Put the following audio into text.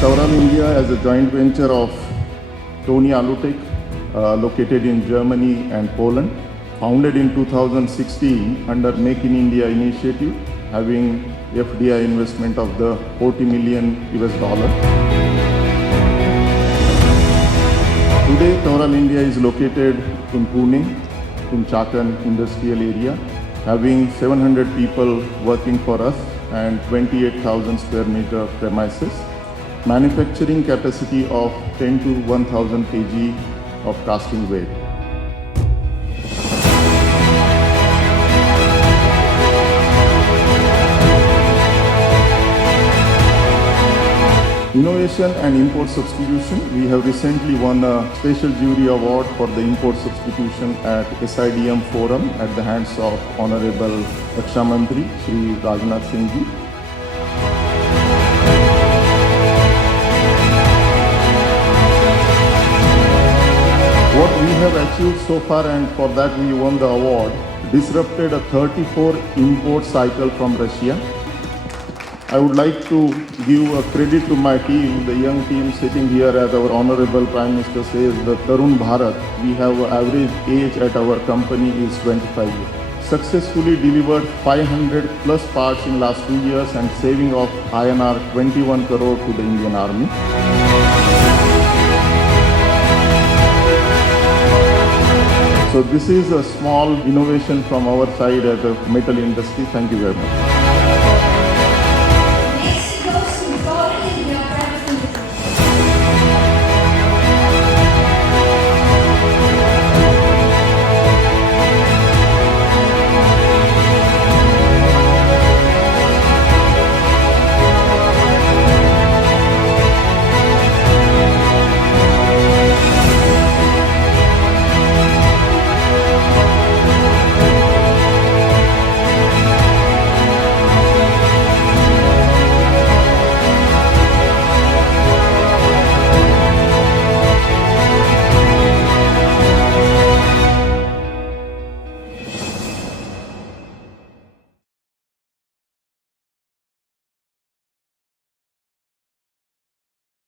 Taural India as a joint venture of Tony Alutek, located in Germany and Poland, founded in 2016 under Make in India initiative, having FDI investment of the 40 million US dollar. Today, Taural India is located in Pune, in Chakan industrial area, having 700 people working for us and 28,000 square meter premises. Manufacturing capacity of 10 to 1000 kg of casting weight. Innovation and import substitution. We have recently won a special jury award for the import substitution at SIDM forum at the hands of Honorable Raksha Mantri Shri Rajnath Singh Ji. What we have achieved so far, and for that we won the award, disrupted a 34 import cycle from Russia. I would like to give a credit to my team, the young team sitting here, as our Honorable Prime Minister says, the Tarun Bharat. We have an average age at our company is 25 years. Successfully delivered 500 plus parts in last 2 years and saving of INR 21 crore to the Indian Army. So this is a small innovation from our side as a metal industry. Thank you very much.